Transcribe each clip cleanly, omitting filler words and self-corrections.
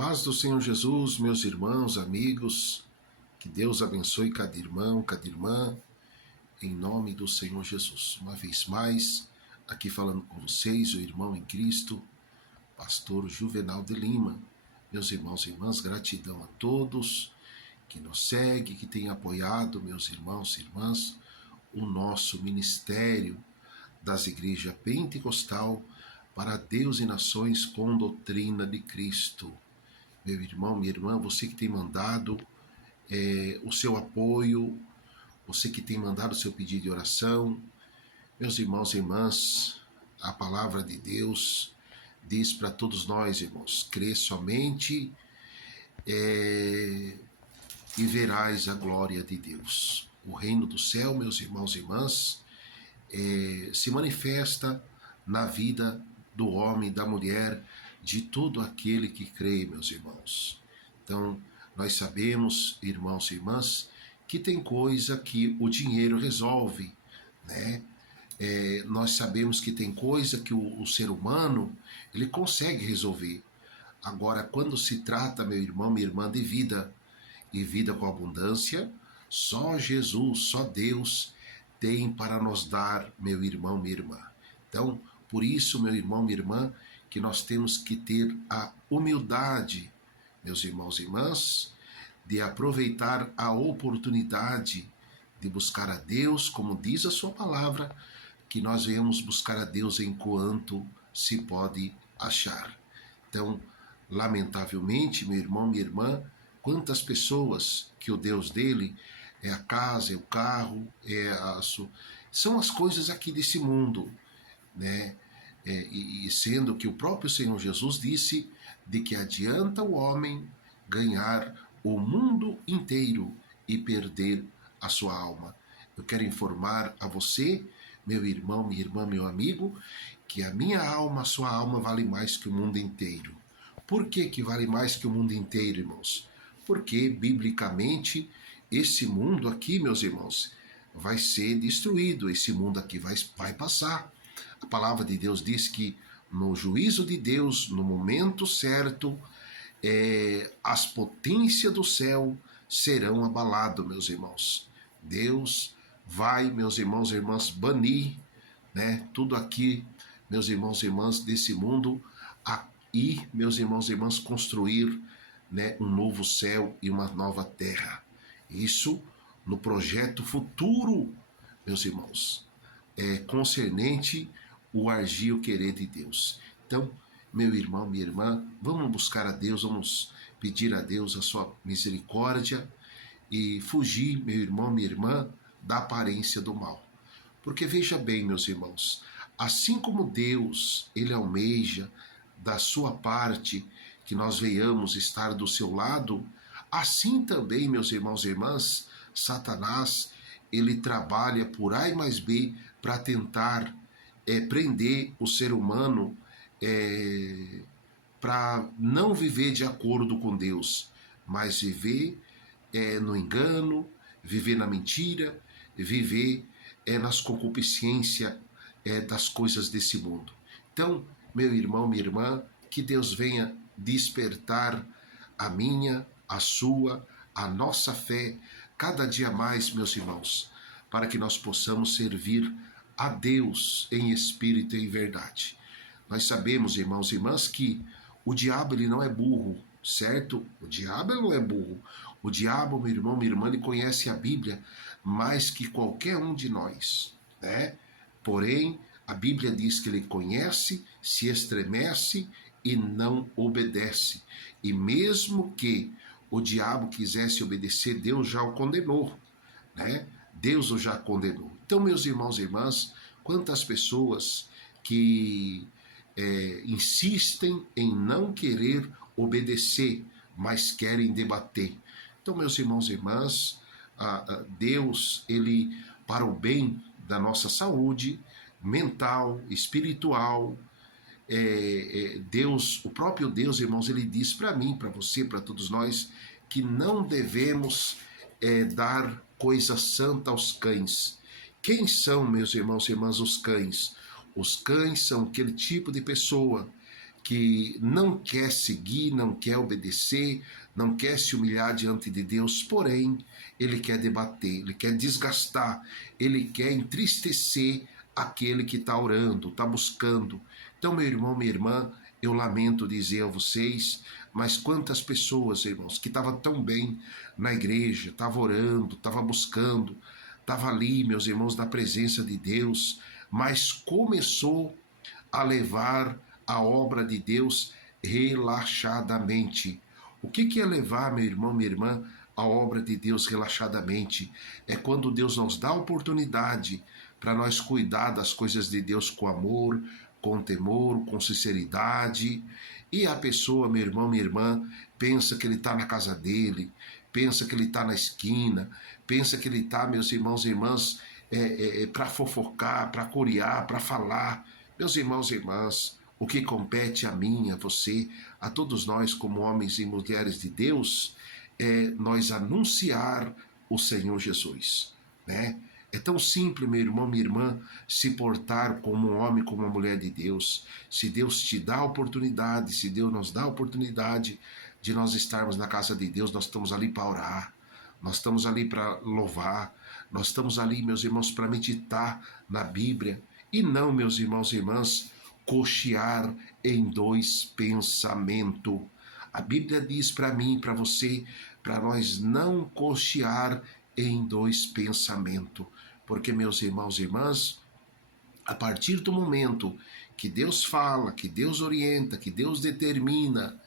Paz do Senhor Jesus, meus irmãos, amigos, que Deus abençoe cada irmão, cada irmã, em nome do Senhor Jesus. Uma vez mais, aqui falando com vocês, o irmão em Cristo, pastor Juvenal de Lima. Meus irmãos e irmãs, gratidão a todos que nos seguem, que têm apoiado, meus irmãos e irmãs, o nosso ministério das igrejas pentecostal para Deus e nações com doutrina de Cristo. Meu irmão, minha irmã, você que tem mandado o seu apoio, você que tem mandado o seu pedido de oração, meus irmãos e irmãs, a palavra de Deus diz para todos nós, irmãos, crê somente e verás a glória de Deus. O reino do céu, meus irmãos e irmãs, se manifesta na vida do homem, da mulher, de todo aquele que crê, meus irmãos. Então, nós sabemos, irmãos e irmãs, que tem coisa que o dinheiro resolve, né? Nós sabemos que tem coisa que o ser humano, ele consegue resolver. Agora, quando se trata, meu irmão, minha irmã, de vida, e vida com abundância, só Jesus, só Deus tem para nos dar, meu irmão, minha irmã. Então, por isso, meu irmão, minha irmã, que nós temos que ter a humildade, meus irmãos e irmãs, de aproveitar a oportunidade de buscar a Deus, como diz a sua palavra, que nós venhamos buscar a Deus enquanto se pode achar. Então, lamentavelmente, meu irmão, minha irmã, quantas pessoas que o Deus dele é a casa, é o carro, são as coisas aqui desse mundo, né? E sendo que o próprio Senhor Jesus disse de que adianta o homem ganhar o mundo inteiro e perder a sua alma. Eu quero informar a você, meu irmão, minha irmã, meu amigo, que a minha alma, a sua alma vale mais que o mundo inteiro. Por que vale mais que o mundo inteiro, irmãos? Porque, biblicamente, esse mundo aqui, meus irmãos, vai ser destruído, esse mundo aqui vai passar. A palavra de Deus diz que no juízo de Deus, no momento certo, as potências do céu serão abaladas, meus irmãos. Deus vai, meus irmãos e irmãs, banir, né, tudo aqui, meus irmãos e irmãs, desse mundo, e, meus irmãos e irmãs, construir, né, um novo céu e uma nova terra. Isso no projeto futuro, meus irmãos, concernente o agir e o querer de Deus. Então, meu irmão, minha irmã, vamos buscar a Deus, vamos pedir a Deus a sua misericórdia e fugir, meu irmão, minha irmã, da aparência do mal. Porque veja bem, meus irmãos, assim como Deus, ele almeja da sua parte que nós venhamos estar do seu lado, assim também, meus irmãos e irmãs, Satanás, ele trabalha por A mais B para tentar prender o ser humano para não viver de acordo com Deus, mas viver no engano, viver na mentira, viver nas concupiscências das coisas desse mundo. Então, meu irmão, minha irmã, que Deus venha despertar a minha, a sua, a nossa fé, cada dia mais, meus irmãos, para que nós possamos servir a Deus em espírito e em verdade. Nós sabemos, irmãos e irmãs, que o diabo ele não é burro, certo? O diabo não é burro. O diabo, meu irmão, minha irmã, ele conhece a Bíblia mais que qualquer um de nós, né? Porém, a Bíblia diz que ele conhece, se estremece e não obedece. E mesmo que o diabo quisesse obedecer, Deus já o condenou, né? Deus o já condenou. Então, meus irmãos e irmãs, quantas pessoas que insistem em não querer obedecer, mas querem debater. Então, meus irmãos e irmãs, Deus, ele, para o bem da nossa saúde mental, espiritual, Deus, o próprio Deus, irmãos, ele diz para mim, para você, para todos nós, que não devemos dar coisa santa aos cães. Quem são, meus irmãos e irmãs, os cães? Os cães são aquele tipo de pessoa que não quer seguir, não quer obedecer, não quer se humilhar diante de Deus, porém, ele quer debater, ele quer desgastar, ele quer entristecer aquele que está orando, está buscando. Então, meu irmão, minha irmã, eu lamento dizer a vocês, mas quantas pessoas, irmãos, que estavam tão bem na igreja, estavam orando, estavam buscando, estavam ali, meus irmãos, na presença de Deus, mas começou a levar a obra de Deus relaxadamente. O que é levar, meu irmão, minha irmã, a obra de Deus relaxadamente? É quando Deus nos dá a oportunidade para nós cuidar das coisas de Deus com amor, com temor, com sinceridade. E a pessoa, meu irmão, minha irmã, pensa que ele está na casa dele, pensa que ele está na esquina, pensa que ele está, meus irmãos e irmãs, para fofocar, para corear, para falar. Meus irmãos e irmãs, o que compete a mim, a você, a todos nós como homens e mulheres de Deus, é nós anunciar o Senhor Jesus, né? É tão simples, meu irmão, minha irmã, se portar como um homem, como uma mulher de Deus. Se Deus te dá a oportunidade, se Deus nos dá a oportunidade de nós estarmos na casa de Deus, nós estamos ali para orar, nós estamos ali para louvar, nós estamos ali, meus irmãos, para meditar na Bíblia, e não, meus irmãos e irmãs, cochear em dois pensamentos. A Bíblia diz para mim e para você, para nós não cochear em dois pensamentos. Porque, meus irmãos e irmãs, a partir do momento que Deus fala, que Deus orienta, que Deus determina,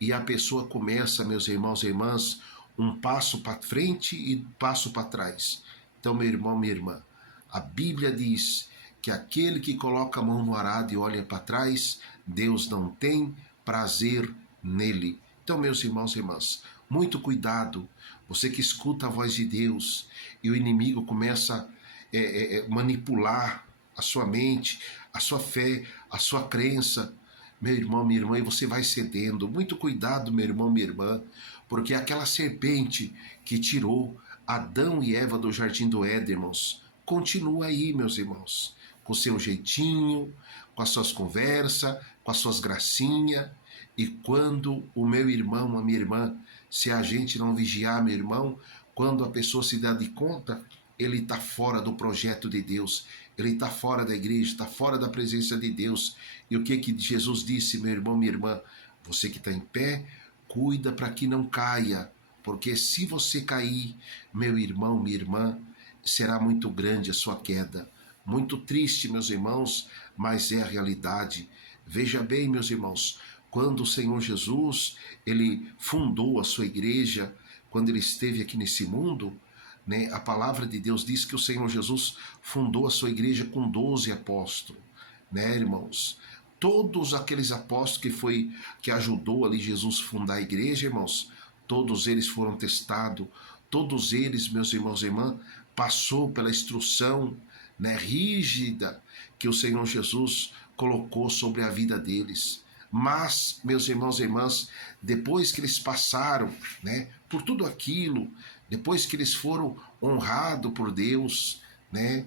e a pessoa começa, meus irmãos e irmãs, um passo para frente e um passo para trás. Então, meu irmão, minha irmã, a Bíblia diz que aquele que coloca a mão no arado e olha para trás, Deus não tem prazer nele. Então, meus irmãos e irmãs, muito cuidado, você que escuta a voz de Deus e o inimigo começa a manipular a sua mente, a sua fé, a sua crença, meu irmão, minha irmã, e você vai cedendo. Muito cuidado, meu irmão, minha irmã, porque aquela serpente que tirou Adão e Eva do jardim do Éden, irmãos, continua aí, meus irmãos, com o seu jeitinho, com as suas conversas, com as suas gracinhas. E quando o meu irmão, a minha irmã, se a gente não vigiar, meu irmão, quando a pessoa se dá de conta, ele está fora do projeto de Deus, ele está fora da igreja, está fora da presença de Deus. E o que Jesus disse, meu irmão, minha irmã? Você que está em pé, cuida para que não caia, porque se você cair, meu irmão, minha irmã, será muito grande a sua queda. Muito triste, meus irmãos, mas é a realidade. Veja bem, meus irmãos, quando o Senhor Jesus, ele fundou a sua igreja, quando ele esteve aqui nesse mundo, né, a palavra de Deus diz que o Senhor Jesus fundou a sua igreja com 12 apóstolos, né, irmãos? Todos aqueles apóstolos que ajudou ali Jesus fundar a igreja, irmãos, todos eles foram testados, todos eles, meus irmãos e irmãs, passou pela instrução, né, rígida que o Senhor Jesus colocou sobre a vida deles. Mas, meus irmãos e irmãs, depois que eles passaram, né, por tudo aquilo, depois que eles foram honrados por Deus, né,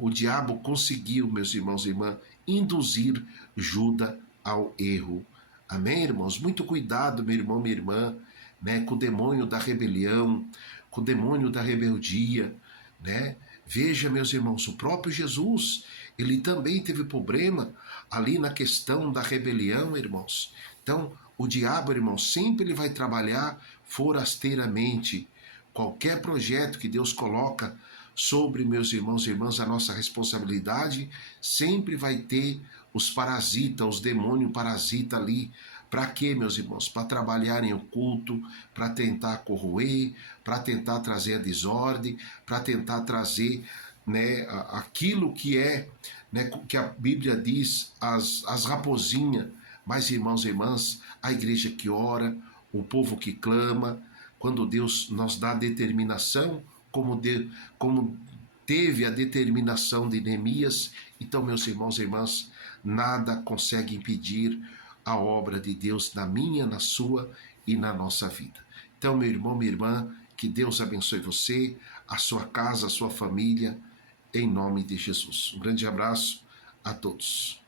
o diabo conseguiu, meus irmãos e irmãs, induzir Judas ao erro. Amém, irmãos? Muito cuidado, meu irmão, minha irmã, né, com o demônio da rebelião, com o demônio da rebeldia, né? Veja, meus irmãos, o próprio Jesus, ele também teve problema ali na questão da rebelião, irmãos. Então, o diabo, irmãos, sempre ele vai trabalhar forasteiramente. Qualquer projeto que Deus coloca sobre, meus irmãos e irmãs, a nossa responsabilidade, sempre vai ter os parasitas, os demônios parasitas ali. Para quê, meus irmãos? Para trabalhar em oculto, para tentar corroer, para tentar trazer a desordem, para tentar trazer, né, aquilo que é, né, que a Bíblia diz, as raposinhas. Mas, irmãos e irmãs, a igreja que ora, o povo que clama, quando Deus nos dá determinação, como teve a determinação de Neemias, então, meus irmãos e irmãs, nada consegue impedir a obra de Deus na minha, na sua e na nossa vida. Então, meu irmão, minha irmã, que Deus abençoe você, a sua casa, a sua família, em nome de Jesus. Um grande abraço a todos.